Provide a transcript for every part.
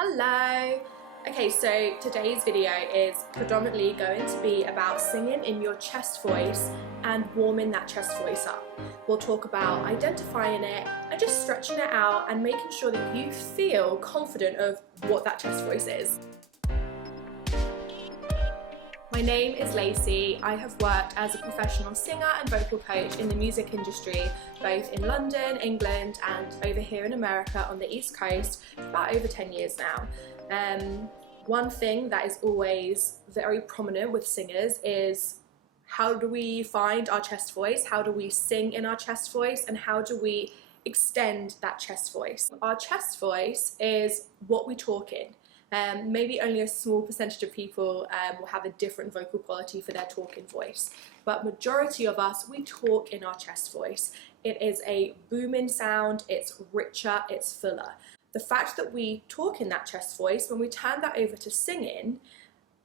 Hello! Okay, so today's video is predominantly going to be about singing in your chest voice and warming that chest voice up. We'll talk about identifying it and just stretching it out and making sure that you feel confident of what that chest voice is. My name is Lacy. I have worked as a professional singer and vocal coach in the music industry, both in London, England, and over here in America on the East Coast for about over 10 years now. One thing that is always very prominent with singers is how do we find our chest voice, how do we sing in our chest voice, and how do we extend that chest voice. Our chest voice is what we talk in. Maybe only a small percentage of people will have a different vocal quality for their talking voice, but majority of us, we talk in our chest voice. It is a booming sound, it's richer, it's fuller. The fact that we talk in that chest voice, when we turn that over to singing,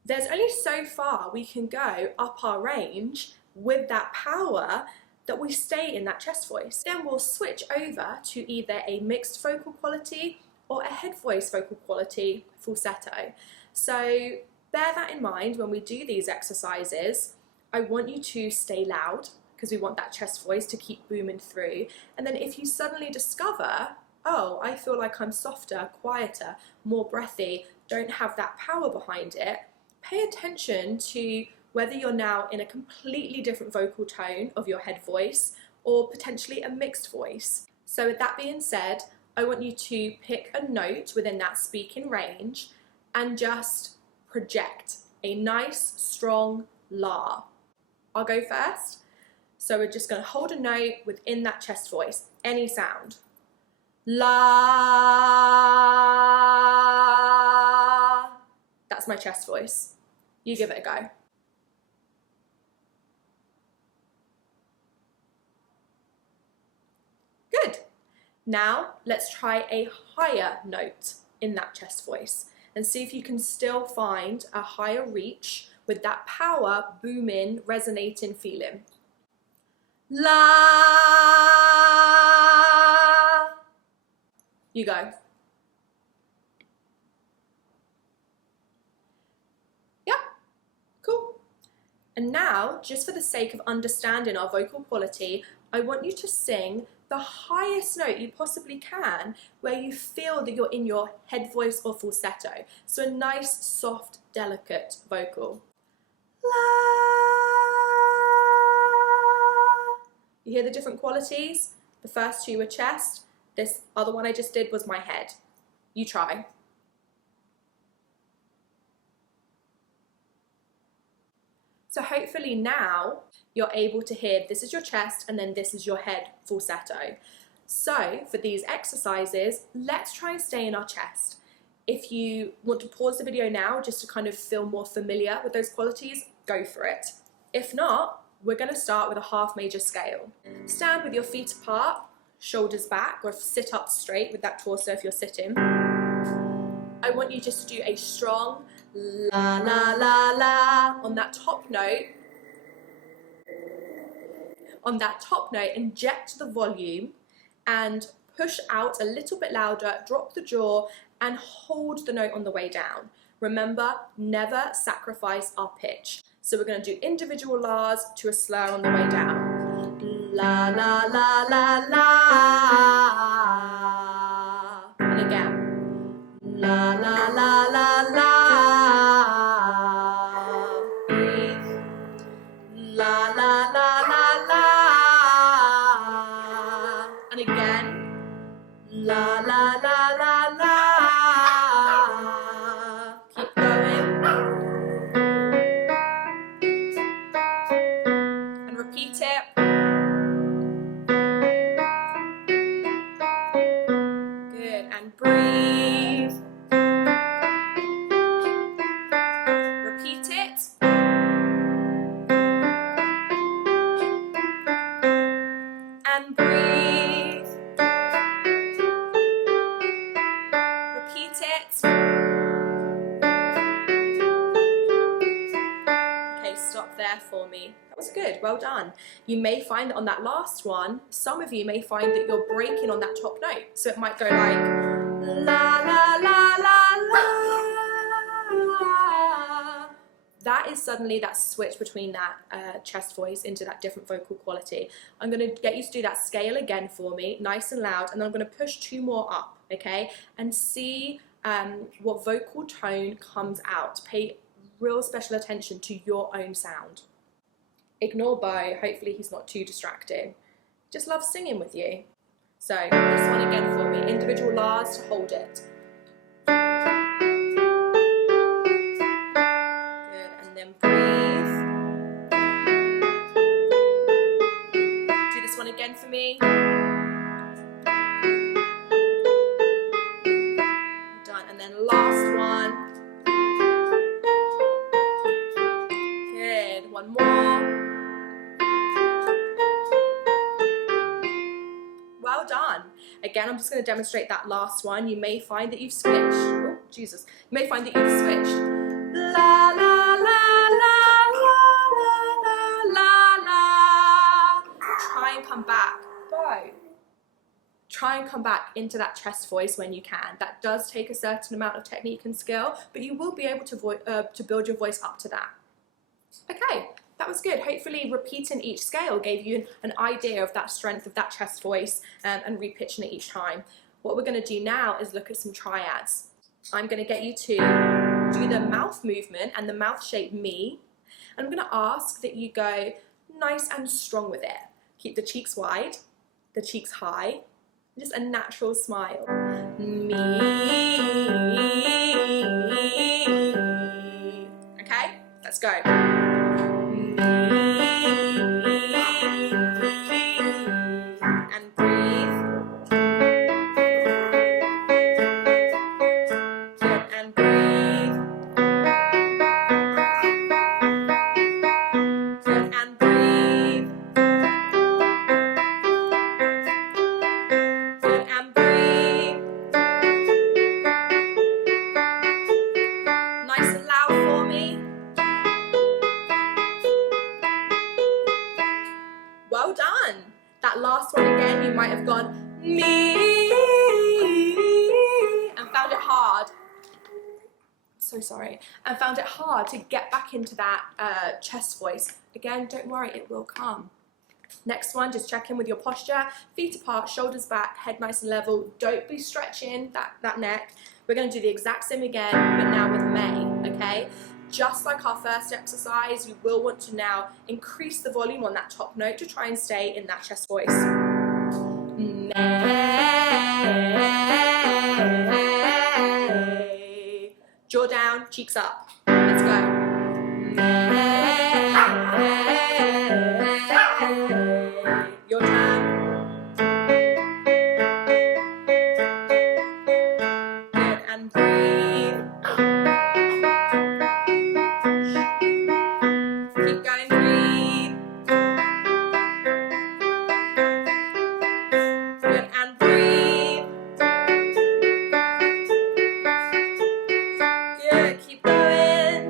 there's only so far we can go up our range with that power that we stay in that chest voice. Then we'll switch over to either a mixed vocal quality or a head voice vocal quality, falsetto. So bear that in mind when we do these exercises. I want you to stay loud because we want that chest voice to keep booming through. And then if you suddenly discover, oh, I feel like I'm softer, quieter, more breathy, don't have that power behind it, pay attention to whether you're now in a completely different vocal tone of your head voice or potentially a mixed voice. So with that being said, I want you to pick a note within that speaking range and just project a nice, strong la. I'll go first. So we're just going to hold a note within that chest voice, any sound. La. That's my chest voice. You give it a go. Good. Now let's try a higher note in that chest voice and see if you can still find a higher reach with that power, booming, resonating feeling. La. You go. Yeah, cool. And now, just for the sake of understanding our vocal quality, I want you to sing the highest note you possibly can where you feel that you're in your head voice or falsetto. So a nice, soft, delicate vocal. La. You hear the different qualities? The first two were chest. This other one I just did was my head. You try. So hopefully now you're able to hear this is your chest and then this is your head falsetto. So for these exercises, let's try and stay in our chest. If you want to pause the video now just to kind of feel more familiar with those qualities, go for it. If not, we're going to start with a half major scale. Stand with your feet apart, shoulders back, or sit up straight with that torso if you're sitting. I want you just to do a strong la la la la on that top note. On that top note, inject the volume and push out a little bit louder, drop the jaw and hold the note on the way down. Remember, never sacrifice our pitch. So we're going to do individual la's to a slur on the way down. La la la la la. And again. La la la la la. Breathe. La la la la la. And again. La la la la la. Keep going. And repeat it. Good. And breathe. Repeat it. And breathe. Repeat it. Okay, stop there for me. That was good, well done. You may find that on that last one, some of you may find that you're breaking on that top note. So it might go like la la la la la. that is suddenly that switch between that chest voice into that different vocal quality. I'm going to get you to do that scale again for me, nice and loud, and then I'm going to push 2 more up, okay? And see what vocal tone comes out. Pay real special attention to your own sound. Ignore Beau, hopefully he's not too distracting. Just loves singing with you. So this one again for me, individual Lars to hold it. Good, and then breathe. Do this one again for me. Done, and then last one. Good, one more. Well done. Again, I'm just going to demonstrate that last one. You may find that you've switched. Oh, Jesus. You may find that you've switched. La, la, la, la, la, la, la, la. Try and come back. Beau. Try and come back into that chest voice when you can. That does take a certain amount of technique and skill, but you will be able to build your voice up to that. Okay. That was good. Hopefully repeating each scale gave you an idea of that strength of that chest voice and repitching it each time. What we're going to do now is look at some triads. I'm going to get you to do the mouth movement and the mouth shape me. And I'm going to ask that you go nice and strong with it. Keep the cheeks wide, the cheeks high, just a natural smile. Me. Okay, let's go. And breathe. Good, and breathe. Good, and breathe. Good, and breathe. Nice and loud for me. Well done. That last one again, you might have gone me and found it hard. So sorry. And found it hard to get back into that chest voice. Again, don't worry, it will come. Next one, just check in with your posture. Feet apart, shoulders back, head nice and level. Don't be stretching that neck. We're going to do the exact same again, but now with May, okay? Just like our first exercise, you will want to now increase the volume on that top note to try and stay in that chest voice. May. Jaw down, cheeks up. Let's go. May. Your turn. Good, and breathe. Keep going, breathe. Good, and breathe. Good, keep going.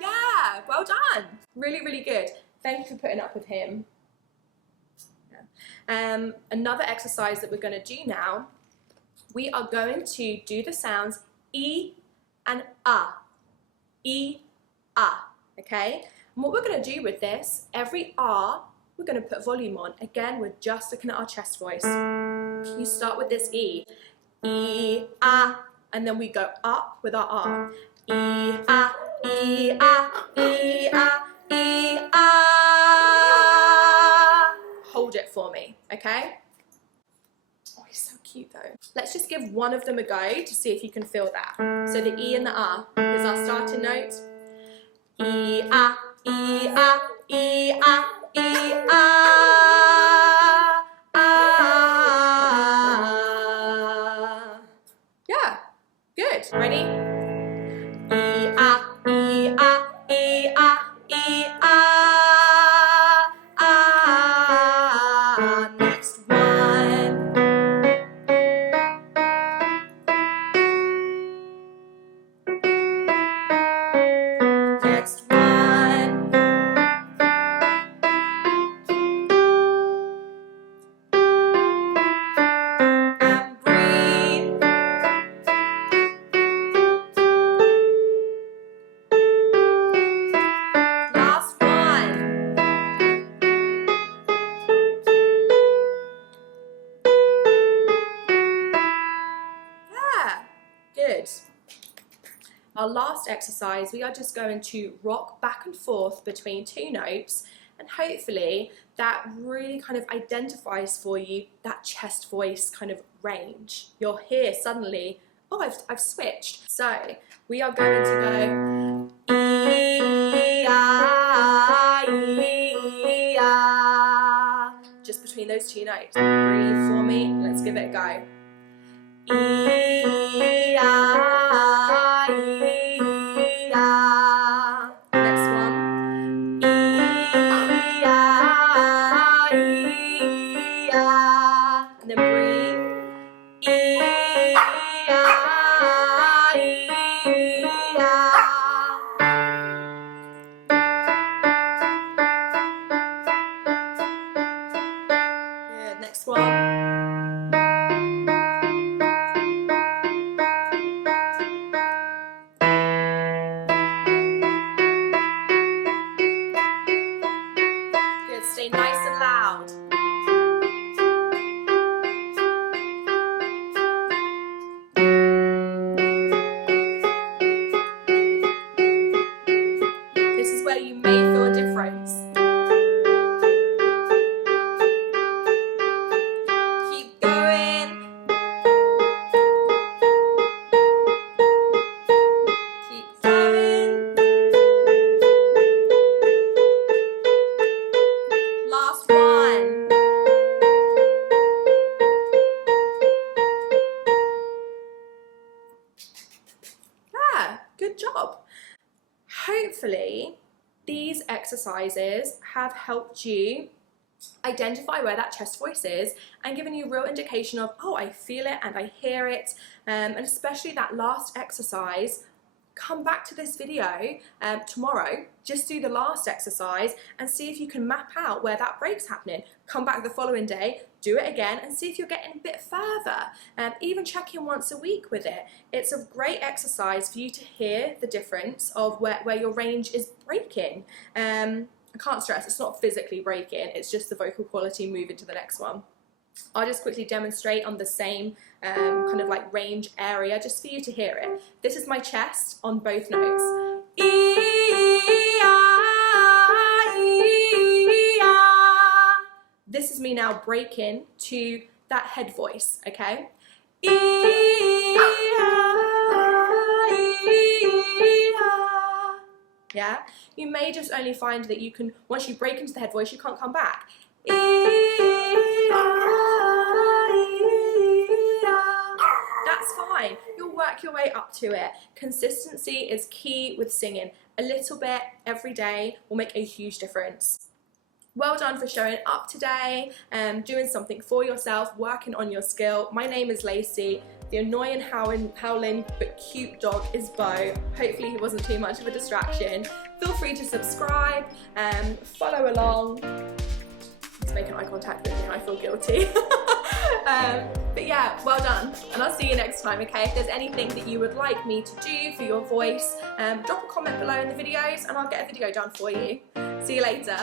Yeah, well done. Really, really good. Thank you for putting up with him. Yeah. Another exercise that we're going to do now, we are going to do the sounds E and E, okay? And what we're going to do with this, every R, we're going to put volume on. Again, we're just looking at our chest voice. You start with this E, and then we go up with our R. E, E, E, E, Hold it for me, okay? Oh, he's so cute though. Let's just give one of them a go to see if you can feel that. So the E and the R is our starting note. E, E, E, E, Yeah, good. Ready? E, E, E, E, Next one. Next one. And breathe. Our last exercise, we are just going to rock back and forth between two notes, and hopefully that really kind of identifies for you that chest voice kind of range. You'll hear suddenly, oh, I've switched. So we are going to go E-I-E-I, just between those two notes. Breathe for me, let's give it a go. E-I-E-I. Next one. E-I-E-I. And then breathe. E-I-E-I. Good. Next one. Stay nice and loud. This is where you may feel a difference. Keep going. Keep going. Last one. Ah, good job. Hopefully, these exercises have helped you identify where that chest voice is and given you a real indication of, oh, I feel it and I hear it, and especially that last exercise. Come back to this video tomorrow, just do the last exercise and see if you can map out where that break's happening. Come back the following day, do it again and see if you're getting a bit further. Even check in once a week with it. It's a great exercise for you to hear the difference of where your range is breaking. I can't stress, it's not physically breaking, it's just the vocal quality moving to the next one. I'll just quickly demonstrate on the same kind of like range area just for you to hear it. This is my chest on both notes. E-I-E-I. This is me now breaking to that head voice, okay? E-I-E-I. Yeah? You may just only find that you can, once you break into the head voice, you can't come back. That's fine. You'll work your way up to it. Consistency is key with singing. A little bit every day will make a huge difference. Well done for showing up today, doing something for yourself, working on your skill. My name is Lacy. The annoying howling but cute dog is Beau. Hopefully he wasn't too much of a distraction. Feel free to subscribe, follow along. He's making eye contact with me and I feel guilty. But yeah, well done, and I'll see you next time, okay? If there's anything that you would like me to do for your voice, drop a comment below in the videos and I'll get a video done for you. See you later.